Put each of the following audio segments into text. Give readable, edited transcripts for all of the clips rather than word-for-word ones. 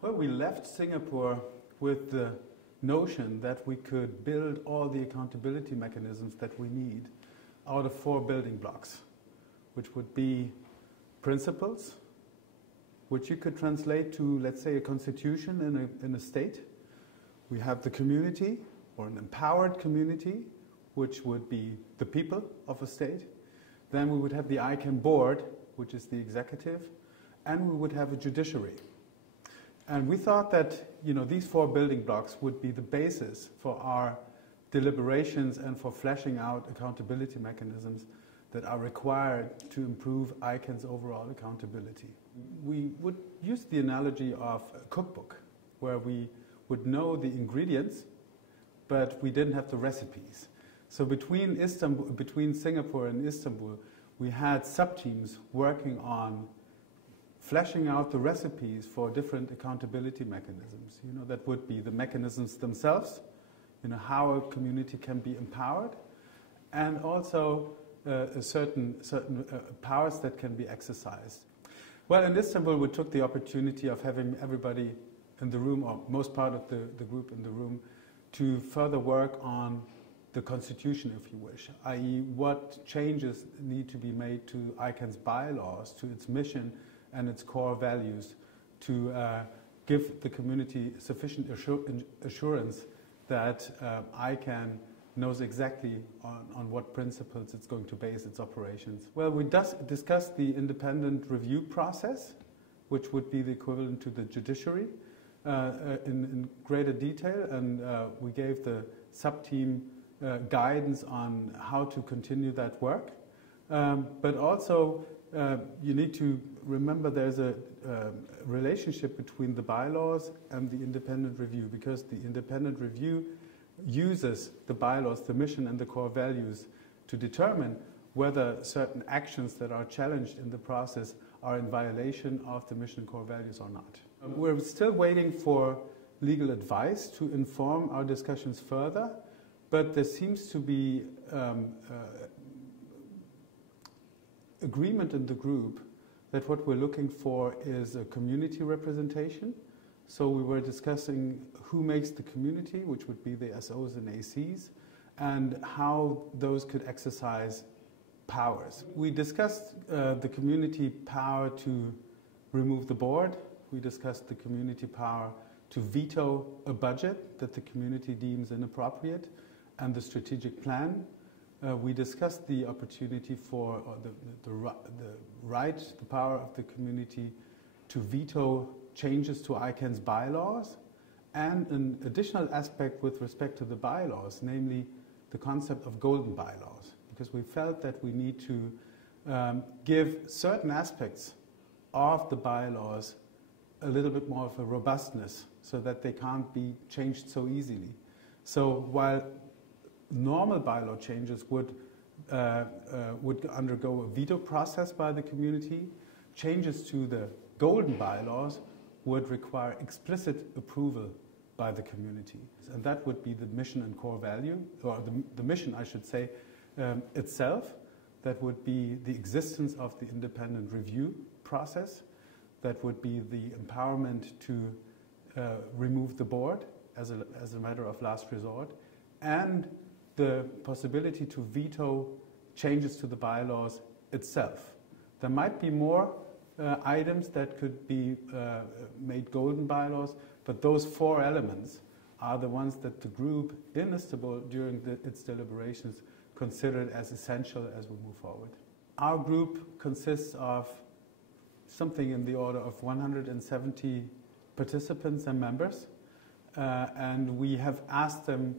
Well, we left Singapore with the notion that we could build all the accountability mechanisms that we need out of 4 building blocks, which would be principles, which you could translate to, let's say, a constitution in a state. We have the community, or an empowered community, which would be the people of a state. Then we would have the ICANN board, which is the executive, and we would have a judiciary. And we thought that, these 4 building blocks would be the basis for our deliberations and for fleshing out accountability mechanisms that are required to improve ICANN's overall accountability. We would use the analogy of a cookbook, where we would know the ingredients, but we didn't have the recipes. So between Singapore and Istanbul, we had sub-teams working on fleshing out the recipes for different accountability mechanisms. That would be the mechanisms themselves, how a community can be empowered, and also certain powers that can be exercised. Well, in Istanbul, we took the opportunity of having everybody in the room, or most part of the group in the room, to further work on the constitution, if you wish, i.e. what changes need to be made to ICANN's bylaws, to its mission and its core values, to give the community sufficient assurance that ICANN knows exactly on what principles it's going to base its operations. Well, we discussed the independent review process, which would be the equivalent to the judiciary, in greater detail, and we gave the sub-team guidance on how to continue that work. But also, you need to remember there's a relationship between the bylaws and the independent review, because the independent review uses the bylaws, the mission and the core values to determine whether certain actions that are challenged in the process are in violation of the mission and core values or not. We're still waiting for legal advice to inform our discussions further, but there seems to be agreement in the group that what we're looking for is a community representation. So we were discussing who makes the community, which would be the SOs and ACs, and how those could exercise powers. We discussed the community power to remove the board. We discussed the community power to veto a budget that the community deems inappropriate, and the strategic plan. We discussed the opportunity for the power of the community to veto changes to ICANN's bylaws, and an additional aspect with respect to the bylaws, namely the concept of golden bylaws, because we felt that we need to give certain aspects of the bylaws a little bit more of a robustness so that they can't be changed so easily. So while normal bylaw changes would undergo a veto process by the community, changes to the golden bylaws would require explicit approval by the community. And that would be the mission and core value, or the mission, I should say, itself. That would be the existence of the independent review process. That would be the empowerment to remove the board as a matter of last resort, and the possibility to veto changes to the bylaws itself. There might be more items that could be made golden bylaws, but those 4 elements are the ones that the group in Istanbul during its deliberations considered as essential as we move forward. Our group consists of something in the order of 170 participants and members, and we have asked them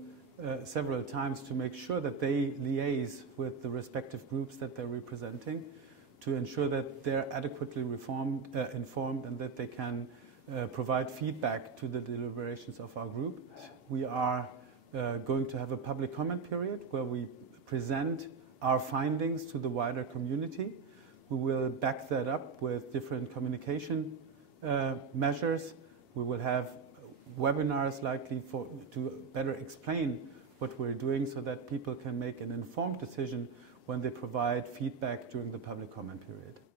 several times to make sure that they liaise with the respective groups that they're representing, to ensure that they're adequately informed and that they can provide feedback to the deliberations of our group. We are going to have a public comment period where we present our findings to the wider community. We will back that up with different communication measures. We will have webinars likely to better explain what we're doing so that people can make an informed decision when they provide feedback during the public comment period.